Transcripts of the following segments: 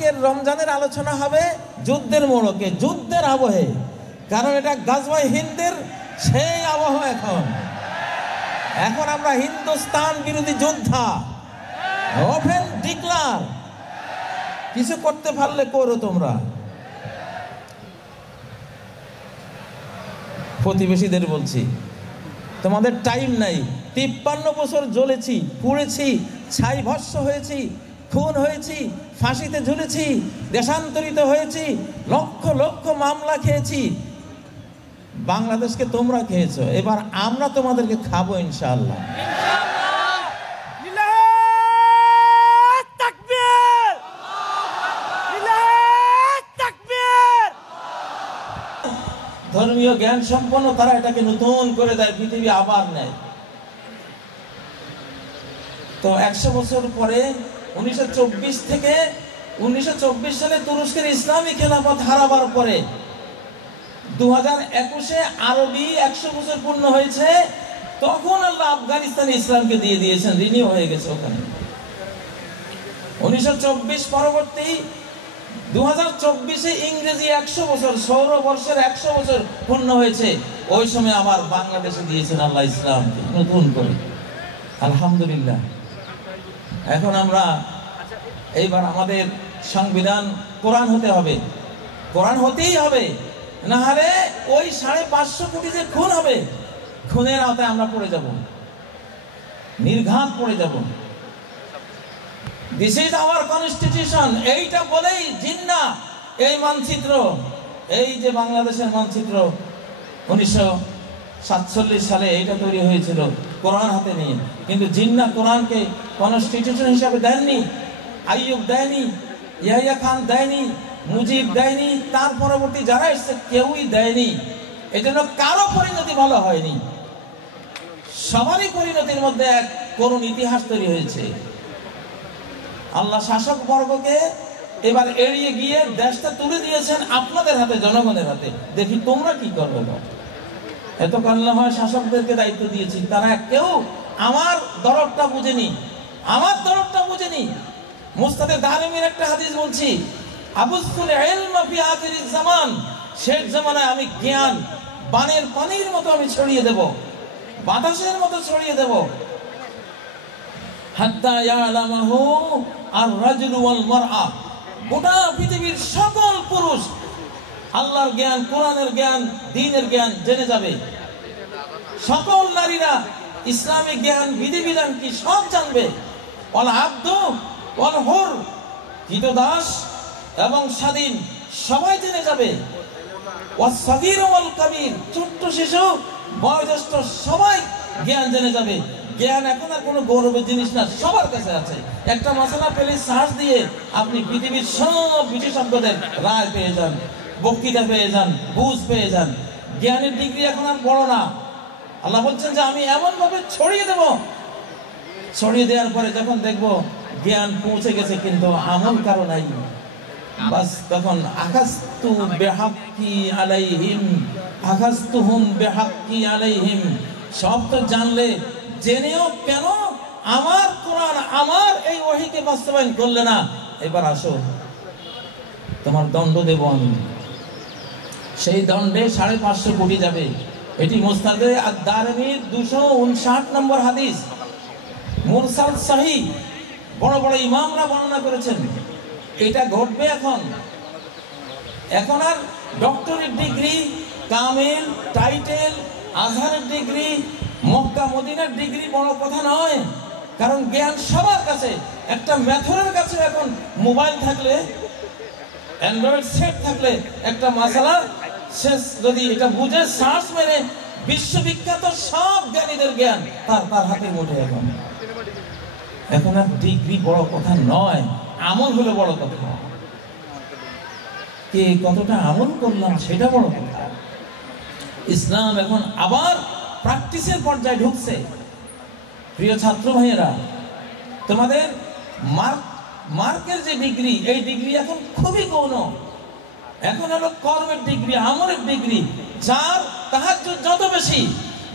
আজকের রমজানের আলোচনা হবে যুদ্ধের মোড়কে, যুদ্ধের আবহে, কারণ এটা গাজওয়ায়ে হিন্দের সেই আবহাওয়া। এখন আমরা হিন্দুস্তান বিরোধী যোদ্ধা, ওপেন ডিক্লার। কিছু করতে পারলে করো তোমরা। প্রতিবেশীদের বলছি, তোমাদের টাইম নাই। 53 বছর জ্বলেছি, পুড়েছি, ছাই ভস্ম হয়েছি, খুন হয়েছি, ফাঁসিতে ঝুলেছি, দেশান্তরিত হয়েছি, লক্ষ লক্ষ মামলা খেয়েছি। বাংলাদেশকে তোমরা খেয়েছো, এবার আমরা তোমাদেরকে খাবো ইনশাআল্লাহ। ধর্মীয় জ্ঞান সম্পন্ন তারা এটাকে নতুন করে দেয়, পৃথিবী আবার নেয়। তো 100 বছর পরে 1924 থেকে 1924 সালে তুরস্কের ইসলামী খেলাফত হারাবার পরে 2021-এ আরবি 100 বছর পূর্ণ হয়েছে। তখন আল্লাহ আফগানিস্তানে ইসলামকে দিয়ে দিয়েছেন, রিনিউ হয়ে গেছে ওখানে। 1924 পরবর্তী 2024-এ ইংরেজি 100 বছর, সৌরবর্ষের 100 বছর পূর্ণ হয়েছে। ওই সময় আবার বাংলাদেশে দিয়েছেন আল্লাহ ইসলামকে নতুন করে, আলহামদুলিল্লাহ। এখন আমরা এইবার আমাদের সংবিধান কোরআন হতে হবে, কোরআন হতেই হবে, না হলে ওই 550 কোটি যে খুন হবে, খুনের আওতায় আমরা পড়ে যাব, নির্ঘাত পড়ে যাব। This is our constitution. এইটা বলেই জিন্নাহ এই মানচিত্র, এই যে বাংলাদেশের মানচিত্র 1947 সালে এইটা তৈরি হয়েছিল কোরআন হাতে নিয়ে। কিন্তু জিন্নাহ কোরআনকে কনস্টিটিউশন হিসাবে দেননি, আইয়ুব দেয়নি, ইয়াহিয়া খান দেয়নি, মুজিব দেয়নি, তার পরবর্তী যারা এসেছে কেউই দেয়নি। এজন্য কারো পরিণতি ভালো হয়নি, সবারই পরিণতির মধ্যে এক করুণ ইতিহাস তৈরি হয়েছে। আল্লাহ শাসক বর্গকে এবার এড়িয়ে গিয়ে দেশটা তুলে দিয়েছেন আপনাদের হাতে, জনগণের হাতে। দেখি তোমরা কি করবে। এত কান্নাময় শাসকদেরকে দায়িত্ব দিয়েছি, তারা কেউ আমার দরদটা বুঝেনি, আমার দরদটা বুঝেনি। মুস্তাদে দারিমির একটা হাদিস বলছি, আবুসুল ইলমা ফি আখিরিজ জামান, শেষ জামানায় আমি জ্ঞান বানের পানির মতো আমি ছড়িয়ে দেব, বাতাসের মতো ছড়িয়ে দেব। হাত্তা ইয়ালামাহু আর-রাজুলু ওয়াল মারআ, গোটা পৃথিবীর সকল পুরুষ আল্লাহর জ্ঞান, কোরআনের জ্ঞান, দ্বীনের জ্ঞান জেনে যাবে। সকল নারীরা ইসলামিক জ্ঞান, বিধিবিধান কি সব জানবে। ওয়াল আবদু ওয়াল হুর, কৃতদাস এবং স্বাধীন সবাই জেনে যাবে। ওয়াস সাগীর ওয়াল কাবীর, ছোট্ট শিশু, বয়োজ্যেষ্ঠ সবাই জ্ঞান জেনে যাবে। জ্ঞান এখন আর কোনো গৌরবের জিনিস না, সবার কাছে আছে। একটা মশলা পেলে সার্চ দিয়ে আপনি পৃথিবীর সব বিশেষজ্ঞদের রায় পেয়ে যান, বক্তৃতা পেয়ে যান, বুঝ পেয়ে যান। জ্ঞানের ডিগ্রি এখন আর বড় না। আল্লাহ বলছেন যে আমি এমন ভাবে ছড়িয়ে দেব, ছড়িয়ে দেওয়ার পরে যখন দেখবো জ্ঞান পৌঁছে গেছে কিন্তু আমল কারো নাই, বাস তখন আখাযতু বিহাক্কি আলাইহিম, আখাযতুহুম বিহাক্কি আলাইহিম। সব তো জানলে, জেনেও কেন আমার কোরআন, আমার এই ওহীকে বাস্তবায়ন করলে না? এবার আসো, তোমার দণ্ড দেব আমি। সেই দণ্ডে 550 কোটি যাবে। এটি মুসনাদে আদ-দারিমির 259 নম্বর হাদিস, মুরসাল সহিহ, বড় বড় ইমামরা বর্ণনা করেছেন। এটা ঘটবে এখন। এখন আর ডক্টরের ডিগ্রি, কামিল, টাইটেল, আজহারের ডিগ্রি, মক্কা মদিনার ডিগ্রি বড় কথা নয়। কারণ জ্ঞান সবার কাছে। একটা মেথরের কাছে এখন মোবাইল থাকলে, অ্যান্ড্রয়েড সেট থাকলে একটা মাসালা শেষ যদি এটা বুঝে সার্চ মেরে বিশ্ববিখ্যাত সব জ্ঞানীদের জ্ঞান তার হাতের মুঠে। এখন আর ডিগ্রি বড় কথা নয়, আমল হলো বড় কথা। কে কতটা আমল করলাম সেটা বড় কথা। ইসলাম এখন আবার প্র্যাকটিসের পর্যায়ে ঢুকছে। প্রিয় ছাত্র ভাইয়েরা, তোমাদের মার্কের যে ডিগ্রি, এই ডিগ্রি এখন খুবই গৌণ। এখন হলো কর্মের ডিগ্রি, আমলের ডিগ্রি। যার তাহাজ্জুদ যত বেশি,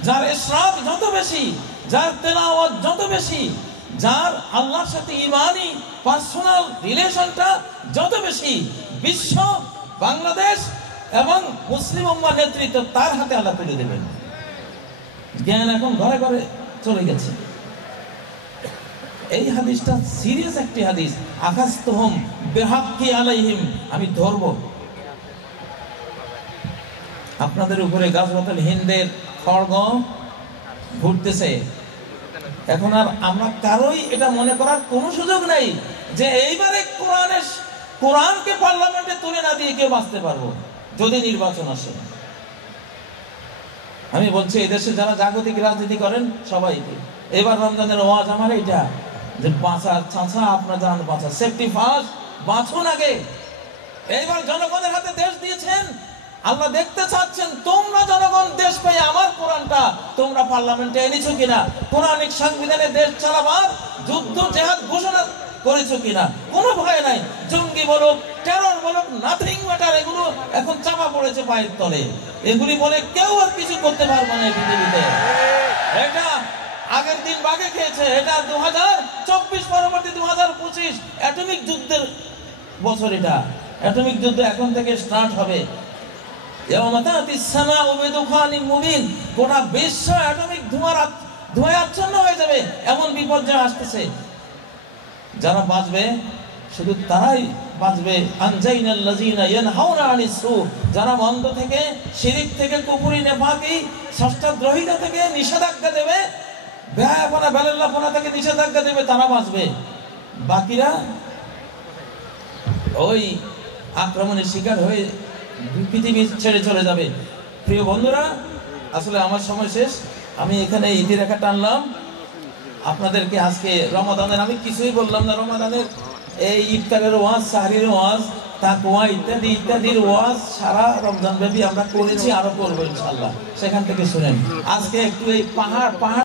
যার ইশরাক যত বেশি, যার তেলাওয়াত যত বেশি, যার আল্লাহর সাথে ইমানি পার্সোনাল রিলেশনটা যত বেশি, বিশ্ব, বাংলাদেশ এবং মুসলিম উম্মাহর নেতৃত্ব তার হাতে আল্লাহ তুলে দেবেন। জ্ঞান এখন ঘরে ঘরে চলে গেছে। এই হাদিসটা সিরিয়াস একটি হাদিস। আখাযতুহুম বিহাক্কি আলাইহিম, আমি ধরব আপনাদের উপরে। গাজওয়াতুল হিন্দের খড়গ ঘুরতেছে এখন, আর আমরা কারোই এটা মনে করার কোনো সুযোগ নাই যে এইবারে কোরআনকে পার্লামেন্টে তুলে না দিয়ে কেউ বাঁচতে পারবো যদি নির্বাচন আসে। আমি বলছি এদেশে যারা জাগতিক রাজনীতি করেন সবাইকে, এবার রমজানের ওয়াজ আমার এইটা যে বাঁচার চাচা, আপনার জান বাঁচা, সেফটি ফার্স্ট, বাঁচুন আগে। এইবার জনগণের হাতে দেশ দিয়েছেন, আল্লাহ দেখতে চাচ্ছেন তোমরা জনগণ দেশ পেয়ে আমার কোরআনটা তোমরা পার্লামেন্টে এনেছো কিনা, কোরআনিক সংবিধানে দেশ চালাবার যুদ্ধ জেহাদ ঘোষণা করেছো কিনা। কোনো ভয় নাই, জঙ্গি বলুক, টেরর বলুক, নাথিং ম্যাটার, এগুলো এখন চাপা পড়েছে পায়ের তলে। এগুলি বলে কেউ আর কিছু করতে পারবে না এই পৃথিবীতে। এটা আগের দিন বাগে খেয়েছে, এটা 2024 পরবর্তী 2025 অ্যাটমিক যুদ্ধের বছর। এটা অ্যাটমিক যুদ্ধ এখন থেকে স্টার্ট হবে। গোটা বিশ্ব অ্যাটমিক ধোঁয়ায় আচ্ছন্ন হয়ে যাবে, এমন বিপর্যয় আসতেছে। যারা বাঁচবে শুধু তারাই বাঁচবে। যারা মন্দ থেকে, শিরিক থেকে, কুফরি, নেফাকি, ষষ্ঠাদ্রোহিতা থেকে নিষেধাজ্ঞা দেবে, বেহায়াপনা, বেলাল্লাহপনা থেকে নিষেধাজ্ঞা দেবে, তারা বাঁচবে। বাকিরা ওই আক্রমণের শিকার হয়ে পৃথিবী ছেড়ে চলে যাবে। প্রিয় বন্ধুরা, আসলে আমার সময় শেষ, আমি এখানে ইতি রেখা টানলাম আপনাদেরকে। আজকে রমাদানের আমি কিছুই বললাম না, রমাদানের এই ইফতারের ওয়াজ, সাহরির ওয়াজ, তাকওয়া ইত্যাদি ইত্যাদির ওয়াজ সারা রমজান ব্যাপী আমরা করেছি, আরো করবো ইনশাআল্লাহ। সেখান থেকে শুনেন। আজকে একটু এই পাহাড়